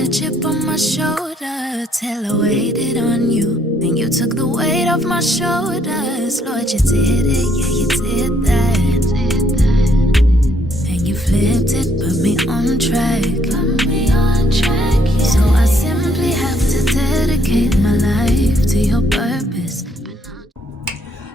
a chip on my shoulder till I waited on you. Then you took the weight off my shoulders. Lord, you did it, yeah, you did that. And you flipped it, put me on track. So I simply have to dedicate my life to your purpose.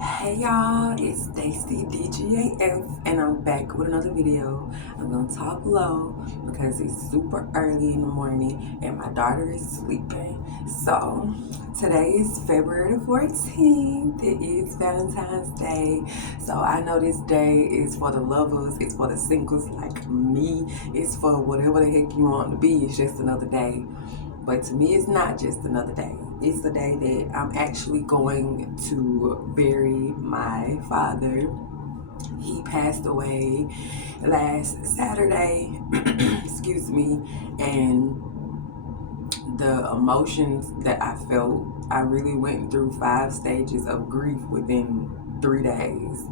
Hey y'all, it's Stacy DGAF and I'm back with another video. I'm gonna talk low because it's super early in the morning and my daughter is sleeping. So today is February the 14th. It is Valentine's Day. So I know this day is for the lovers, it's for the singles like me, it's for whatever the heck you want to be. It's just another day. But to me, it's not just another day. It's the day that I'm actually going to bury my father. He passed away last Saturday, excuse me, and the emotions that I felt, I really went through 5 stages of grief within 3 days.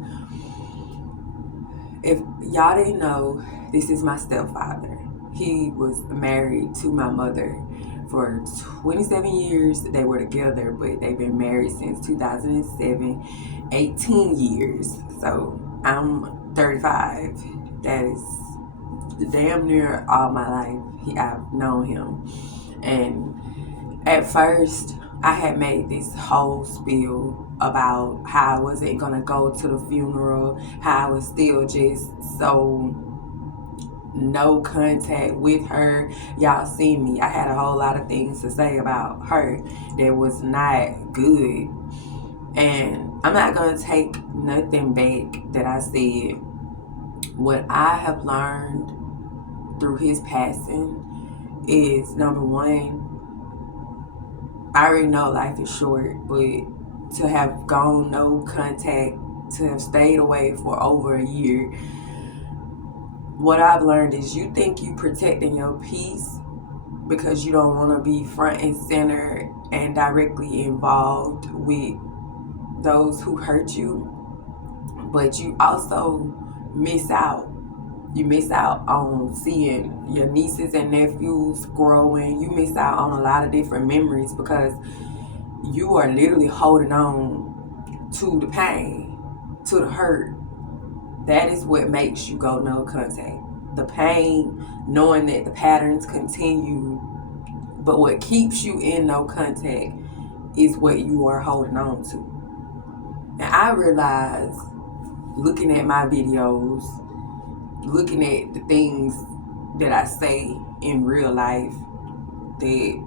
If y'all didn't know, this is my stepfather. He was married to my mother for 27 years. They were together, but they've been married since 2007, 18 years. So I'm 35. That is damn near all my life. I've known him. And at first, I had made this whole spiel about how I wasn't gonna go to the funeral, how I was still just so no contact with her. Y'all seen me. I had a whole lot of things to say about her that was not good. And I'm not gonna take nothing back that I said. What I have learned through his passing is, number one, I already know life is short, but to have gone no contact, to have stayed away for over a year, what I've learned is you think you protecting your peace because you don't want to be front and center and directly involved with those who hurt you, but you also miss out. You miss out on seeing your nieces and nephews growing. You miss out on a lot of different memories because you are literally holding on to the pain, to the hurt. That is what makes you go no contact. The pain, knowing that the patterns continue, but what keeps you in no contact is what you are holding on to. And I realized, looking at my videos, looking at the things that I say in real life, that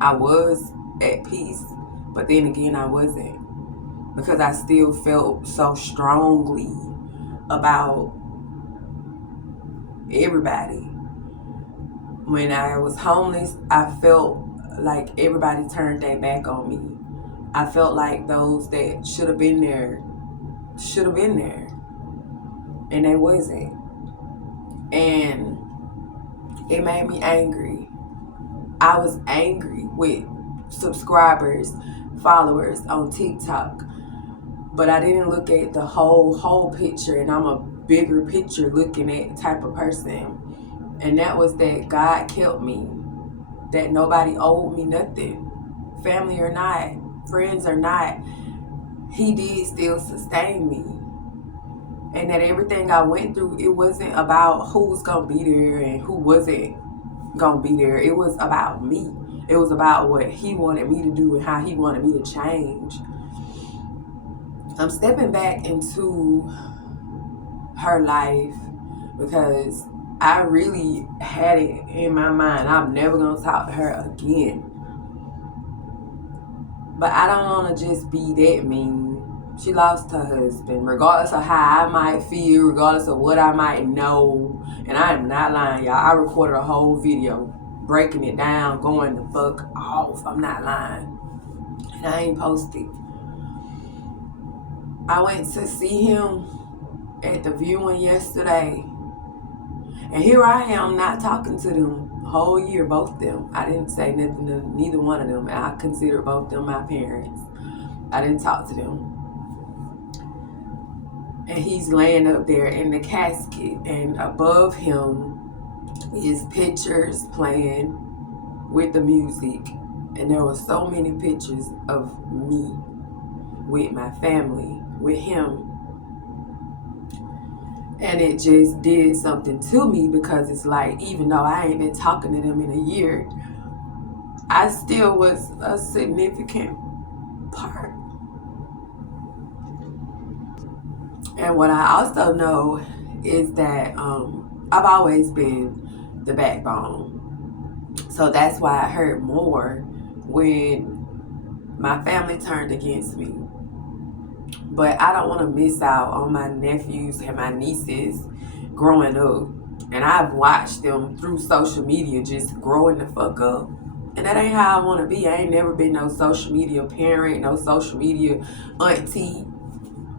I was at peace, but then again I wasn't, because I still felt so strongly about everybody. When I was homeless, I felt like everybody turned their back on me. I felt like those that should have been there, and they wasn't. And it made me angry. I was angry with subscribers, followers on TikTok, but I didn't look at the whole picture, and I'm a bigger picture looking at type of person. And that was that God kept me, that nobody owed me nothing, family or not, friends or not. He did still sustain me. And that everything I went through, it wasn't about who was gonna be there and who wasn't gonna be there. It was about me. It was about what he wanted me to do and how he wanted me to change. I'm stepping back into her life because I really had it in my mind, I'm never gonna talk to her again. But I don't wanna just be that mean. She lost her husband, regardless of how I might feel, regardless of what I might know. And I am not lying, y'all. I recorded a whole video breaking it down, going the fuck off. I'm not lying. And I ain't posted. I went to see him at the viewing yesterday. And here I am not talking to them the whole year, both of them. I didn't say nothing to neither one of them. And I consider both of them my parents. I didn't talk to them. And he's laying up there in the casket, and above him is pictures playing with the music, and there were so many pictures of me with my family, with him. And it just did something to me, because it's like, even though I ain't been talking to them in a year, I still was a significant part. And what I also know is that I've always been the backbone. So that's why I hurt more when my family turned against me. But I don't want to miss out on my nephews and my nieces growing up. And I've watched them through social media just growing the fuck up. And that ain't how I want to be. I ain't never been no social media parent, no social media auntie.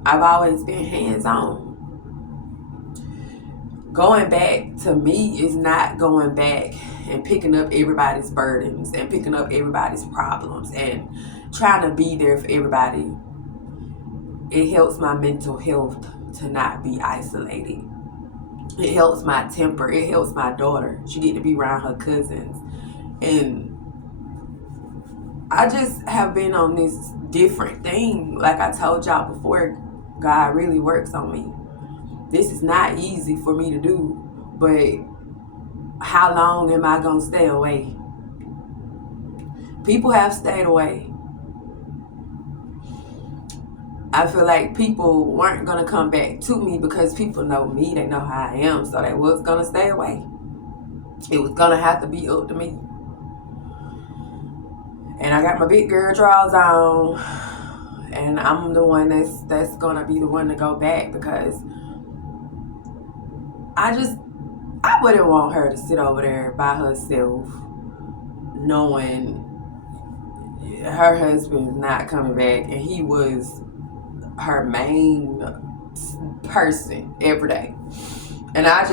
I've always been hands-on. Going back to me is not going back and picking up everybody's burdens and picking up everybody's problems and trying to be there for everybody. It helps my mental health to not be isolated. It helps my temper. It helps my daughter. She get to be around her cousins. And I just have been on this different thing. Like I told y'all before, God really works on me. This is not easy for me to do, but how long am I going to stay away? People have stayed away. I feel like people weren't going to come back to me because people know me. They know how I am. So they was going to stay away. It was going to have to be up to me. And I got my big girl drawers on. And I'm the one that's going to be the one to go back, because I wouldn't want her to sit over there by herself knowing her husband's not coming back, and he was her main person every day. And I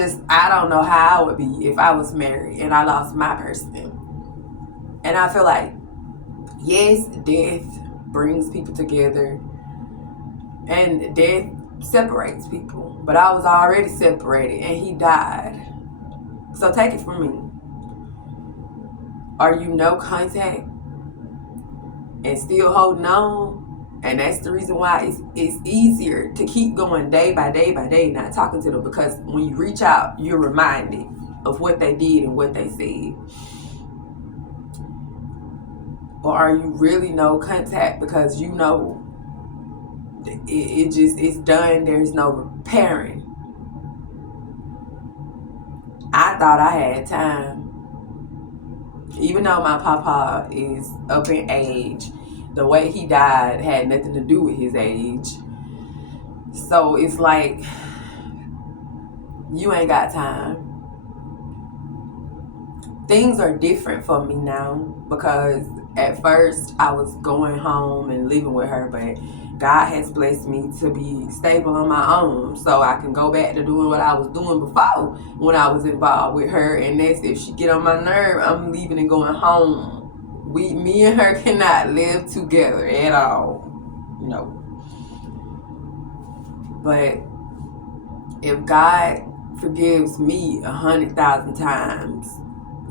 don't know how I would be if I was married and I lost my person. And I feel like, yes, death brings people together and death separates people, but I was already separated and he died. So take it from me. Are you no contact and still holding on? And that's the reason why it's easier to keep going day by day by day, not talking to them, because when you reach out, you're reminded of what they did and what they said. Or are you really no contact because you know it's done, there's no repairing? I thought I had time. Even though my papa is up in age, the way he died had nothing to do with his age. So it's like, you ain't got time. Things are different for me now, because at first I was going home and living with her, but God has blessed me to be stable on my own, so I can go back to doing what I was doing before when I was involved with her. And that's, if she get on my nerve, I'm leaving and going home. Me and her cannot live together at all. No. But if God forgives me 100,000 times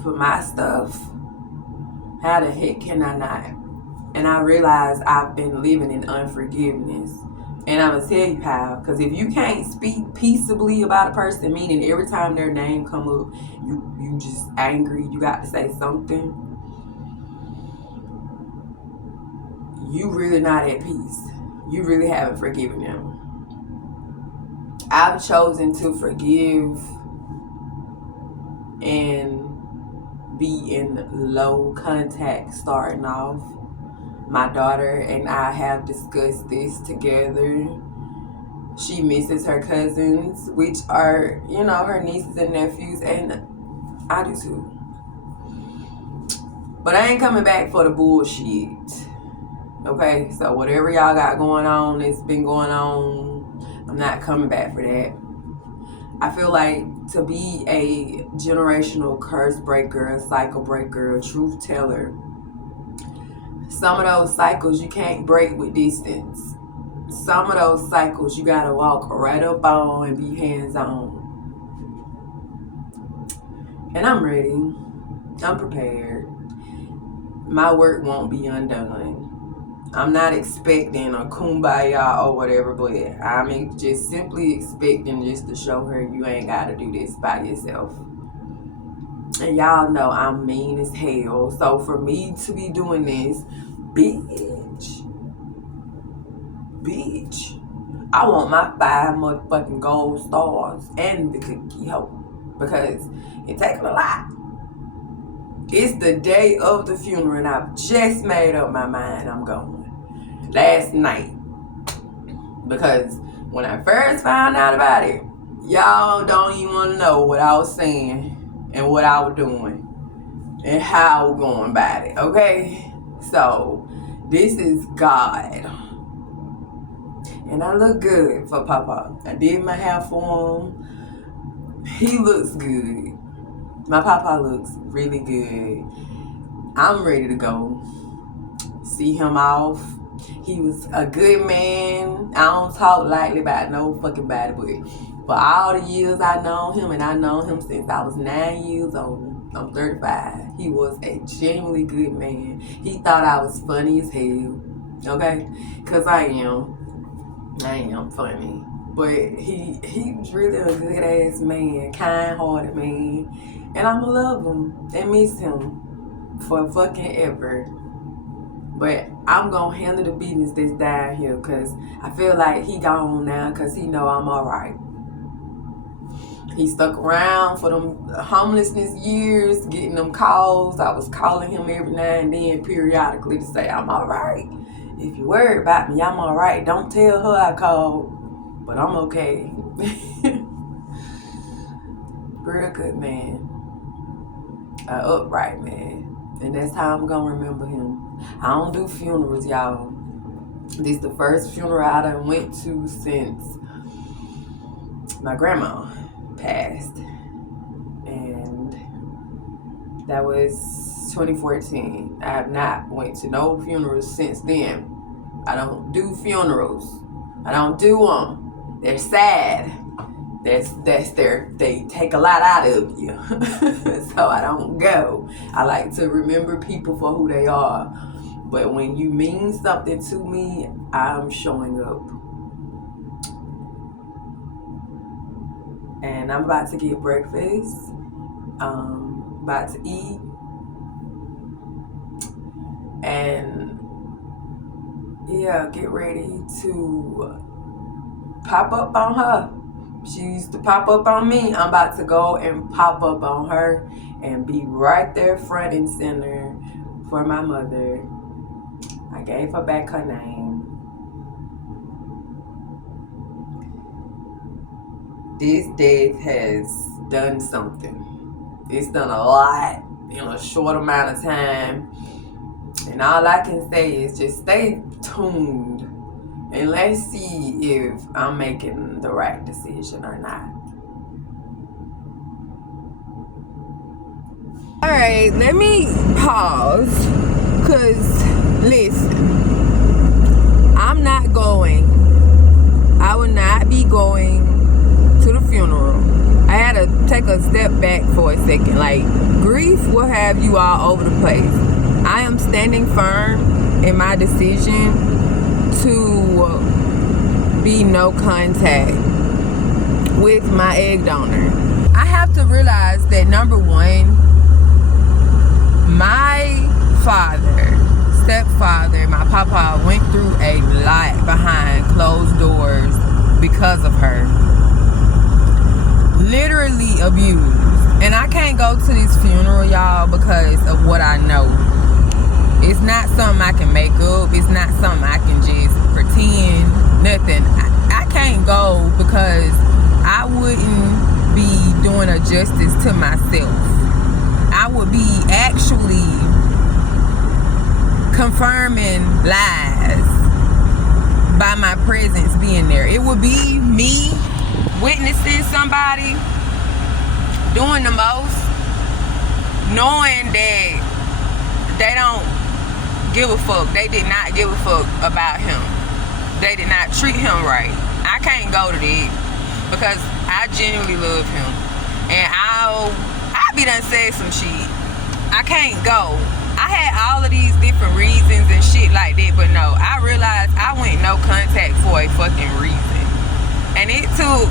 for my stuff, how the heck can I not? And I realize I've been living in unforgiveness. And I'm going to tell you how. Because if you can't speak peaceably about a person, meaning every time their name come up, you just angry, you got to say something, you really not at peace. You really haven't forgiven them. I've chosen to forgive and be in low contact starting off. My daughter and I have discussed this together. She misses her cousins, which are, her nieces and nephews, and I do too. But I ain't coming back for the bullshit. Okay, so whatever y'all got going on, it's been going on, I'm not coming back for that. I feel like to be a generational curse breaker, a cycle breaker, a truth teller, some of those cycles you can't break with distance. Some of those cycles you gotta walk right up on and be hands-on. And And I'm ready. I'm prepared. My work won't be undone. I'm not expecting a kumbaya or whatever, but I'm just simply expecting just to show her you ain't got to do this by yourself. And y'all know I'm mean as hell. So for me to be doing this, bitch, I want my 5 motherfucking gold stars and the cookie hoe. Because it's taking a lot. It's the day of the funeral and I've just made up my mind I'm going. Last night. Because when I first found out about it, y'all don't even want to know what I was saying and what I was doing and how I was going about it, okay? So, this is God. And I look good for Papa. I did my hair for him. He looks good. My Papa looks really good. I'm ready to go. See him off. He was a good man. I don't talk lightly about no fucking body, but for all the years I known him, and I known him since I was 9 years old. I'm 35. He was a genuinely good man. He thought I was funny as hell. Okay? Because I am funny. But he was really a good ass man, kind-hearted man. And I'ma love him and miss him for fucking ever. But I'm gonna handle the business that's down here because I feel like he gone now because he know I'm alright. He stuck around for them homelessness years, getting them calls. I was calling him every now and then periodically to say, I'm alright. If you worry about me, I'm alright. Don't tell her I called, but I'm okay. Real good man. An upright man. And that's how I'm gonna remember him. I don't do funerals, y'all. This is the first funeral I done went to since my grandma passed. And that was 2014. I have not went to no funerals since then. I don't do funerals. I don't do them. They're sad. They take a lot out of you. So I don't go. I like to remember people for who they are. But when you mean something to me, I'm showing up. And I'm about to get breakfast. About to eat. And yeah, get ready to pop up on her. She used to pop up on me. I'm about to go and pop up on her and be right there front and center for my mother. I gave her back her name. This death has done something. It's done a lot in a short amount of time. And all I can say is just stay tuned. And let's see if I'm making the right decision or not. Alright, let me pause. Because, listen, I'm not going. I will not be going to the funeral. I had to take a step back for a second. Like, grief will have you all over the place. I am standing firm in my decision to be no contact with my egg donor. I have to realize that number one, my stepfather, my papa went through a lot behind closed doors because of her. Literally abused. And I can't go to this funeral, y'all, because of what I know. It's not something I can make up. It's not something I can just pretend. Nothing. I can't go because I wouldn't be doing a justice to myself. I would be actually confirming lies by my presence being there. It would be me witnessing somebody doing the most, knowing that they don't give a fuck. They did not give a fuck about him. They did not treat him right. I can't go to that because I genuinely love him. And I've Bobby done said some shit. I can't go. I had all of these different reasons and shit like that, but no, I realized I went no contact for a fucking reason. And it took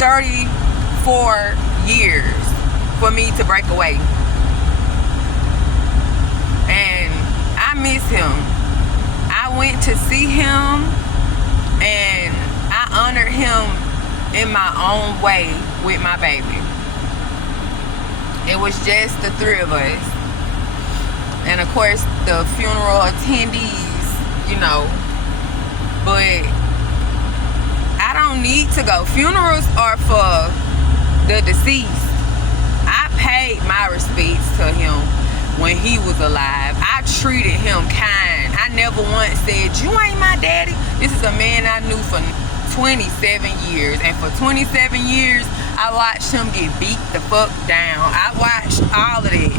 34 years for me to break away. And I miss him. I went to see him and I honored him in my own way with my baby. It was just the three of us. And of course the funeral attendees, you know. But I don't need to go. Funerals are for the deceased. I paid my respects to him when he was alive. I treated him kind. I never once said, you ain't my daddy. This is a man I knew for 27 years. And for 27 years, I watched him get beat the fuck down. I watched all of it.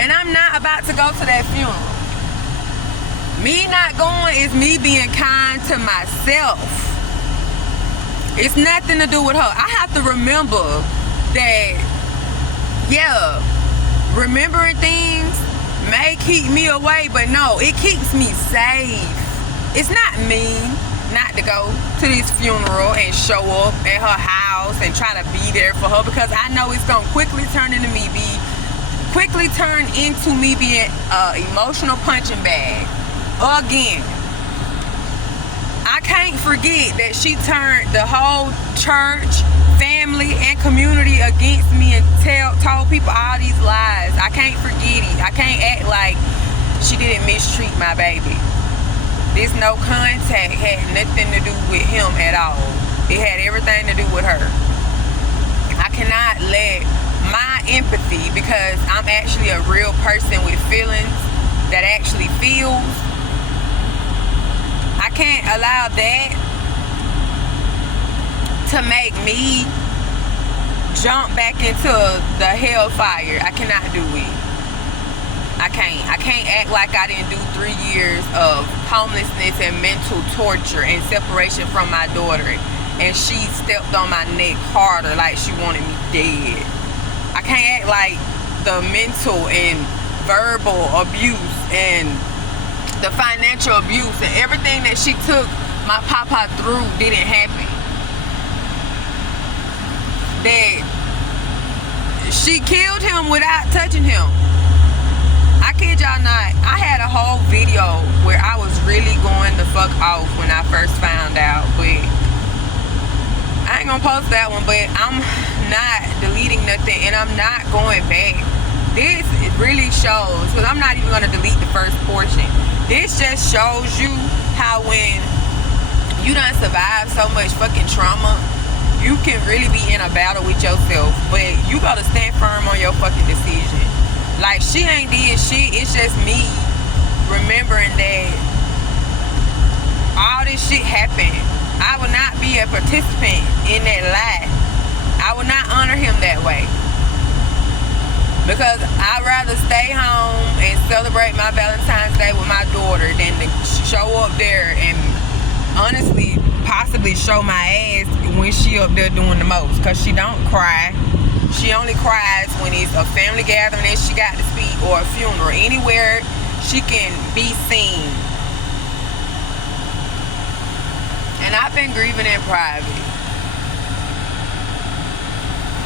And I'm not about to go to that funeral. Me not going is me being kind to myself. It's nothing to do with her. I have to remember that, yeah, remembering things may keep me away, but no, it keeps me safe. It's not mean not to go to this funeral and show up at her house and try to be there for her, because I know it's gonna quickly turn into me being an emotional punching bag again. I can't forget that she turned the whole church, family, and community against me and told people all these lies. I can't forget it. I can't act like she didn't mistreat my baby. This no contact had nothing to do with him at all. It had everything to do with her. I cannot let my empathy, because I'm actually a real person with feelings that actually feels, I can't allow that to make me jump back into the hellfire. I cannot do it. I can't act like I didn't do 3 years of homelessness and mental torture and separation from my daughter, and she stepped on my neck harder like she wanted me dead. I can't act like the mental and verbal abuse and the financial abuse and everything that she took my papa through didn't happen. That she killed him without touching him. I kid y'all not, I had a whole video where I was really going the fuck off when I first found out, but I ain't gonna post that one. But I'm not deleting nothing and I'm not going back. This really shows, because I'm not even gonna delete the first portion. This just shows you how when you done survived so much fucking trauma, you can really be in a battle with yourself, but you gotta stand firm on your fucking decision. Like, she ain't did shit. It's just me remembering that all this shit happened. I will not be a participant in that lie. I will not honor him that way, because I'd rather stay home and celebrate my Valentine's Day with my daughter than to show up there and honestly possibly show my ass when she up there doing the most. Because she don't cry. She only cries when it's a family gathering that she got to speak, or a funeral. Anywhere she can be seen. And I've been grieving in private.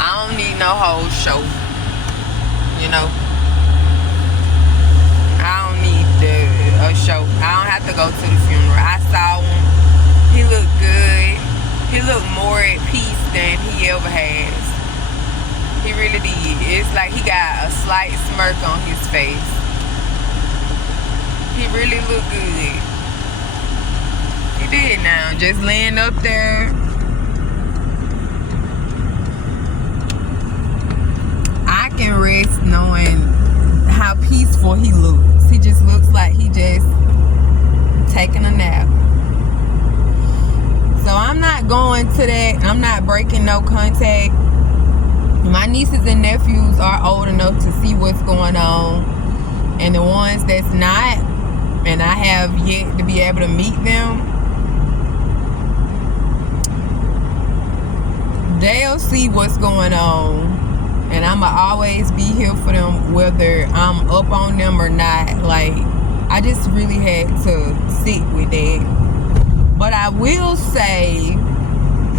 I don't need no whole show. You know, I don't need a show. I don't have to go to the funeral. I saw him. He looked good. He looked more at peace than he ever has. He really did. It's like he got a slight smirk on his face. He really looked good. He did now. Just laying up there. I can rest knowing how peaceful he looks. He just looks like he just taking a nap. So I'm not going to that. I'm not breaking no contact. My nieces and nephews are old enough to see what's going on. And the ones that's not, and I have yet to be able to meet them, they'll see what's going on, and I'ma always be here for them whether I'm up on them or not. Like, I just really had to sit with that. But I will say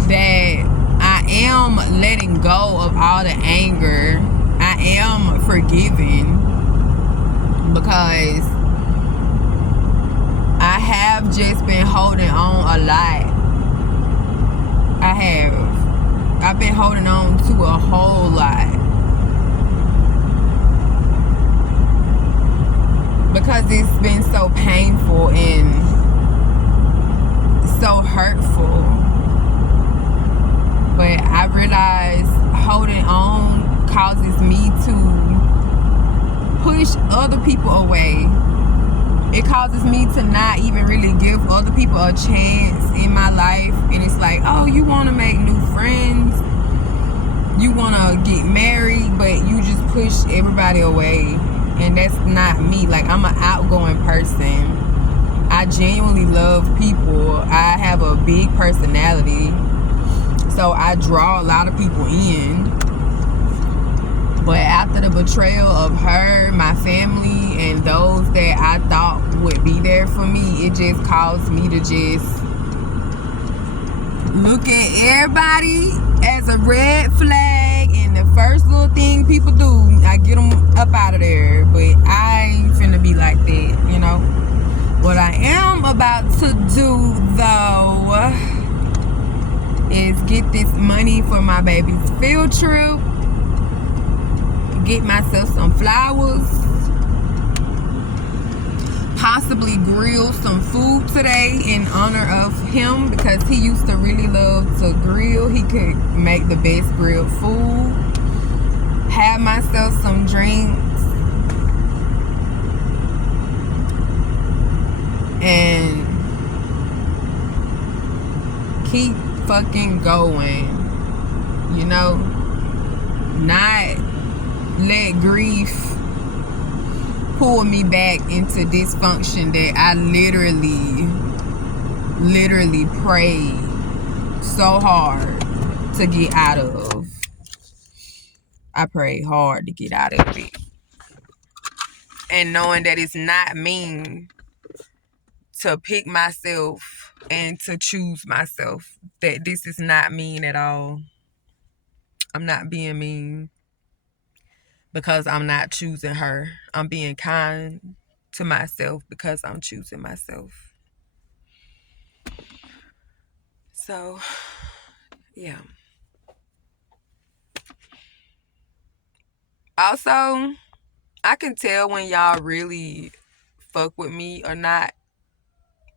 that I am letting go of all the anger. I am forgiving, because I have just been holding on a lot. I've been holding on to a whole lot, because it's been so painful and so hurtful. But I realize holding on causes me to push other people away. It causes me to not even really give other people a chance in my life. And it's like, oh, you want to make new friends, you want to get married, but you just push everybody away. And that's not me. Like, I'm an outgoing person. I genuinely love people. I have a big personality, so I draw a lot of people in. But after the betrayal of her, my family, and those that I thought would be there for me, it just caused me to just look at everybody as a red flag, and the first little thing people do, I get them up out of there. But I ain't finna be like that, you know. What I am about to do, though, is get this money for my baby's field trip, get myself some flowers, possibly grill some food today in honor of him, because he used to really love to grill. He could make the best grilled food. Have myself some drinks, and keep fucking going, you know. Not let grief pull me back into dysfunction that I literally prayed so hard to get out of. I prayed hard to get out of it. And knowing that it's not mean to pick myself and to choose myself. That this is not mean at all. I'm not being mean because I'm not choosing her. I'm being kind to myself because I'm choosing myself. So, yeah. Also, I can tell when y'all really fuck with me or not.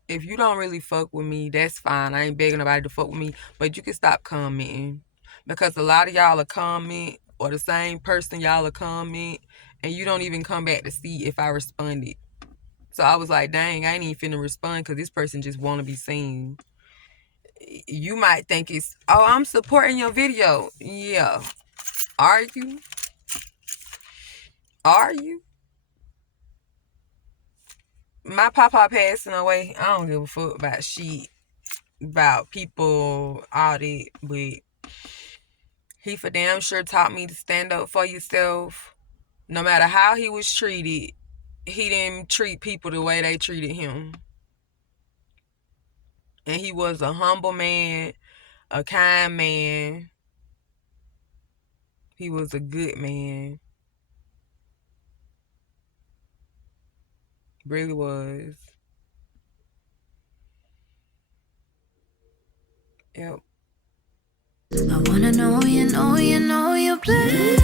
If you don't really fuck with me, that's fine. I ain't begging nobody to fuck with me, but you can stop commenting, because a lot of y'all will comment, or the same person y'all will comment, and you don't even come back to see if I responded. So I was like, dang, I ain't even finna respond because this person just want to be seen. You might think it's, oh, I'm supporting your video. Yeah. Are you? Are you? My papa passing away, I don't give a fuck about shit, about people, all that, but he for damn sure taught me to stand up for yourself. No matter how he was treated, he didn't treat people the way they treated him. And he was a humble man, a kind man. He was a good man. Really was. Yep. I wanna know you know you're blessed.